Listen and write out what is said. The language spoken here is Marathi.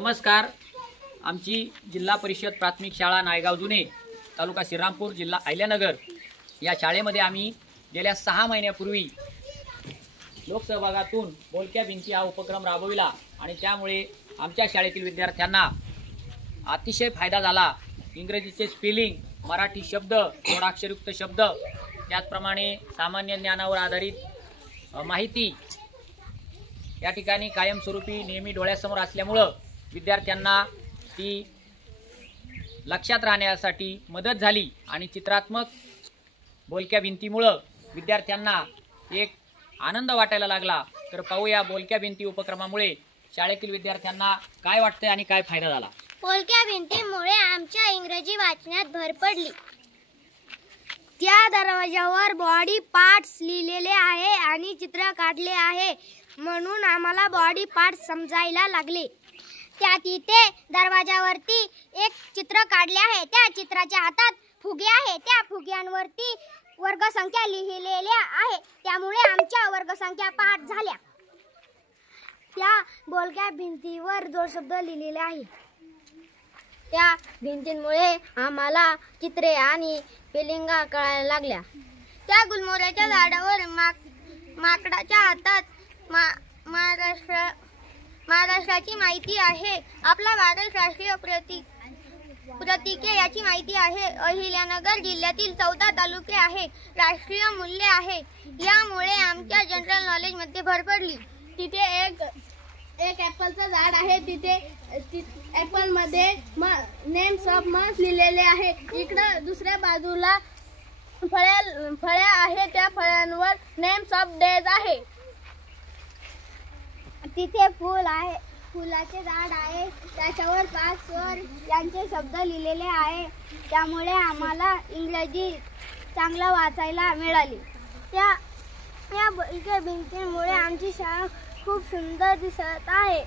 नमस्कार। आमची जिल्हा परिषद प्राथमिक शाळा नायगाव जुने तालुका श्रीरामपूर जिल्हा अहिल्यानगर या शाळेमध्ये आम्ही गेल्या 6 महिन्यापूर्वी लोकसहभागातून बोलक्या भिंती हा उपक्रम राबविला आणि त्यामुळे आमच्या शाळेतील विद्यार्थ्यांना अतिशय फायदा झाला। इंग्रजीचे स्पेलिंग, मराठी शब्द, जोडाक्षरयुक्त शब्द, त्याचप्रमाणे सामान्य ज्ञानावर आधारित माहिती या ठिकाणी कायमस्वरूपी नेहमी डोळ्यासमोर असल्यामुळे विद्यार्थ्यांना ती लक्षात राहण्यासाठी मदत झाली आणि चित्रात्मक बोलक्या भिंतीमुळे विद्यार्थ्यांना एक आनंद वाटायला लागला। तर पाहूया बोलक्या भिंती उपक्रमामुळे शाळेतील विद्यार्थ्यांना काय वाटते आणि काय फायदा झाला। बोलक्या भिंतीमुळे आमच्या इंग्रजी वाचण्यात भर पडली। त्या दरवाजावर बॉडी पार्ट्स लिहिलेले आहे आणि चित्र काढले आहे, म्हणून आम्हाला बॉडी पार्ट्स समजायला लागले। त्या तिथे दरवाजावरती एक चित्र काढले आहे, त्या चित्राच्या हातात फुगे आहे, त्या फुग्यांवरती वर्गसंख्या लिहिलेल्या आहे, त्यामुळे आमच्या वर्गसंख्या पाठ झाल्या। त्या बोलक्या भिंतीवर जोडशब्द लिहिलेले आहे। त्या भिंतींमुळे आम्हाला चित्रे आणि स्पेलिंगा कळायला लागल्या। त्या गुलमोहराच्या झाडावर माकडाच्या हातात महाराष्ट्राची माहिती आहे। आपला भारत राष्ट्रीय प्रतीके याची माहिती आहे। अहिल्यानगर जिल्ह्यातील 14 तालुके आहे, राष्ट्रीय मूल्य आहे। यामुळे आमच्या जनरल नॉलेज मध्ये भर पडली। तिथे एक ॲपलचं झाड आहे, तिथे ॲपल मध्ये नेम्स ऑफ मंथ्स लिहिलेले आहे। इकडे दुसऱ्या बाजूला फळ्या आहे, त्या फळ्यांवर नेम्स ऑफ डेज आहे। तिथे फूल आहे, फुलाचे झाड आहे, त्याच्यावर 5 स्वर यांचे शब्द लिहिलेले आहे, त्यामुळे आम्हाला इंग्रजी चांगला वाचायला मिळाली। या बोलक्या भिंतीमुळे आमची शाळा खूप सुंदर दिसत आहे।